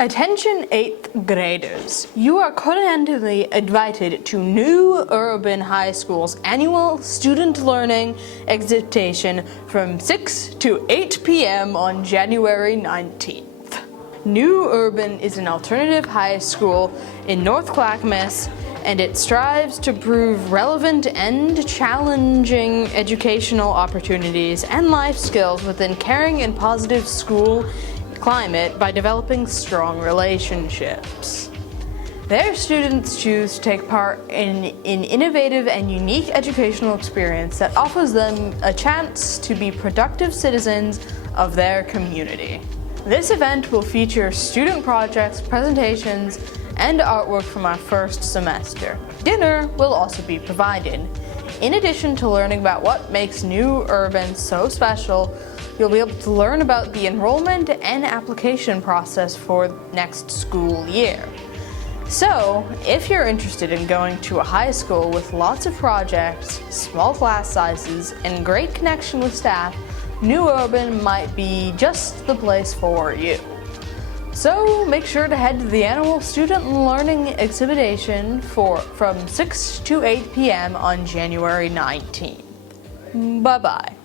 Attention 8th graders, you are cordially invited to New Urban High School's annual Student Learning Exhibition from 6 to 8 p.m. on January 19th. New Urban is an alternative high school in North Clackamas, and it strives to prove relevant and challenging educational opportunities and life skills within caring and positive school climate by developing strong relationships. Their students choose to take part in an innovative and unique educational experience that offers them a chance to be productive citizens of their community. This event will feature student projects, presentations, and artwork from our first semester. Dinner will also be provided. In addition to learning about what makes New Urban so special, you'll be able to learn about the enrollment and application process for next school year. So, if you're interested in going to a high school with lots of projects, small class sizes, and great connection with staff, New Urban might be just the place for you. So make sure to head to the annual Student Learning Exhibition from 6 to 8 p.m. on January 19th. Bye-bye.